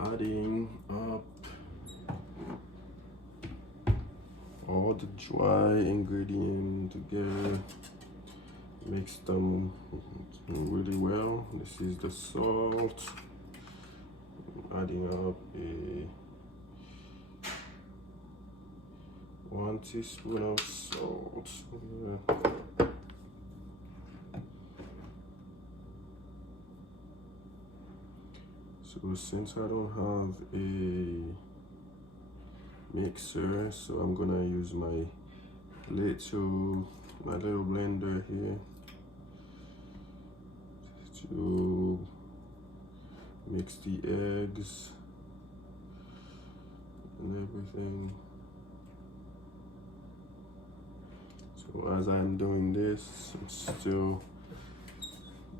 adding up all the dry ingredients together, mix them really well. This is the salt. Adding up a 1 teaspoon of salt. So since I don't have a mixer, so I'm gonna use my little blender here to mix the eggs and everything. So as I'm doing this, I'm still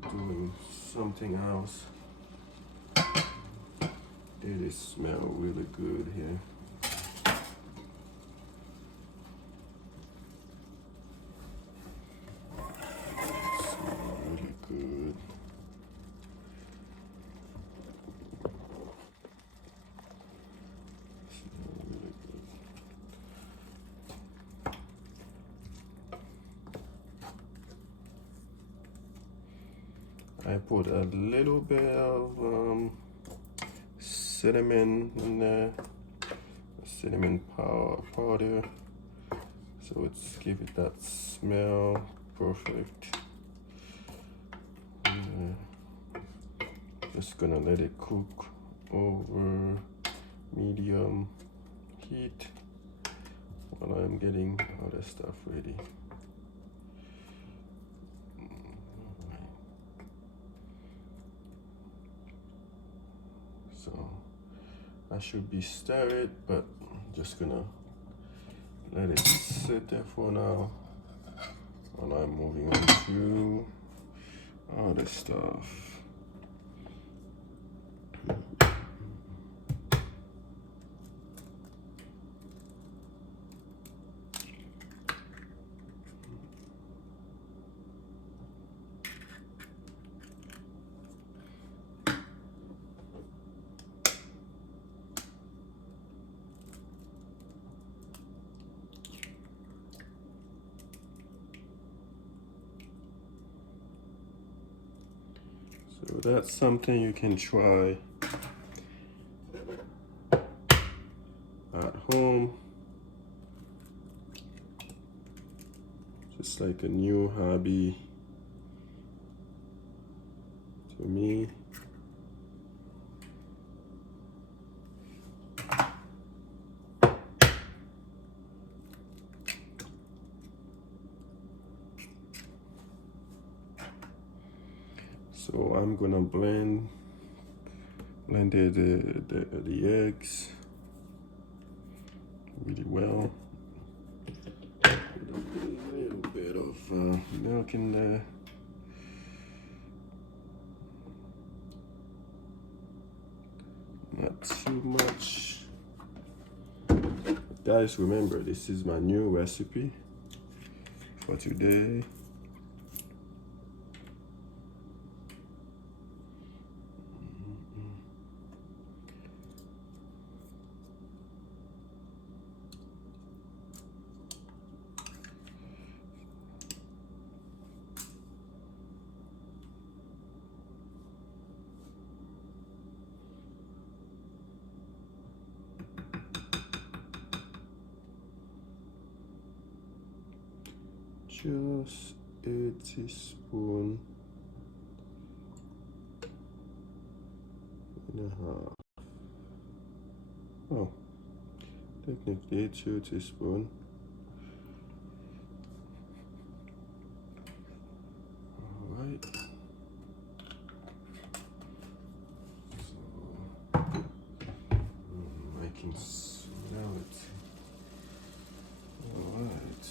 doing something else. It smells really good here. Really good. I put a little bit of cinnamon in there, cinnamon powder, so it's give it that smell perfect. Just gonna let it cook over medium heat while I'm getting other stuff ready. So I should be stir it, but I'm just gonna let it sit there for now while I'm moving on to other stuff. So that's something you can try at home. Just like a new hobby to me. So I'm gonna blend the eggs really well. Put a little bit of milk in there. Not too much. Guys, remember, this is my new recipe for today. Just a teaspoon and a half. Oh, technically 2 teaspoons. All right. So I can smell it. All right.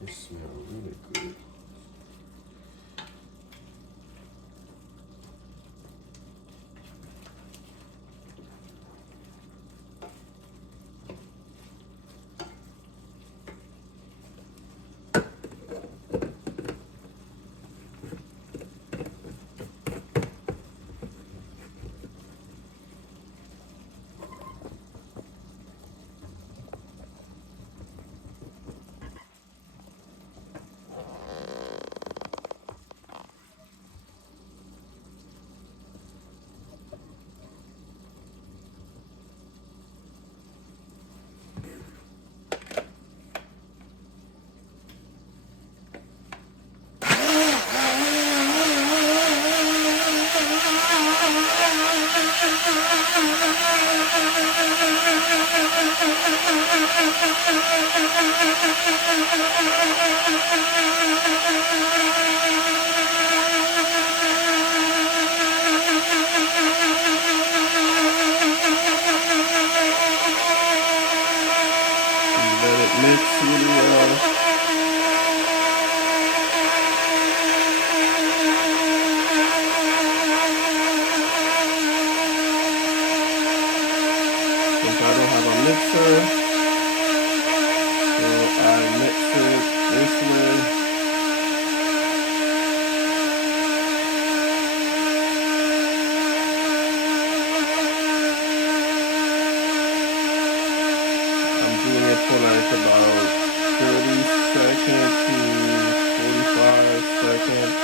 It smells really good. Let it mix really well. Since I don't have a mixer, so I mix it this way. I'm doing it for like about 30 seconds to 45 seconds.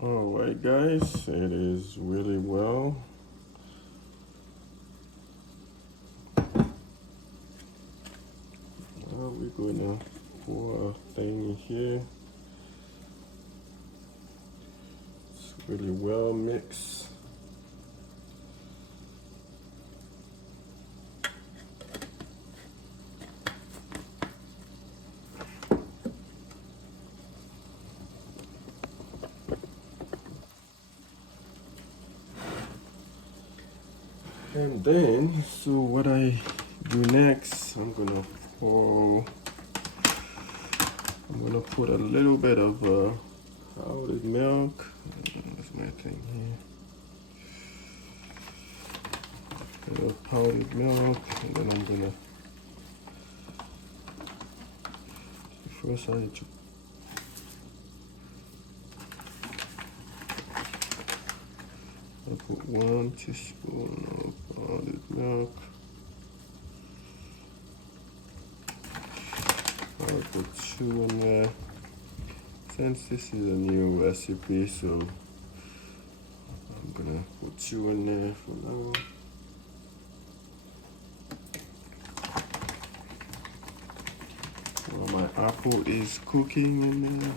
Alright guys, it is really well. Now we're gonna pour a thing in here. It's really well mixed. And then, so what I do next, I'm gonna put a little bit of powdered milk. That's my thing here. A little powdered milk, and then I'm gonna first I put 1 teaspoon of powdered milk. I'll put 2 in there. Since this is a new recipe, so I'm gonna put 2 in there for now. While my apple is cooking in there.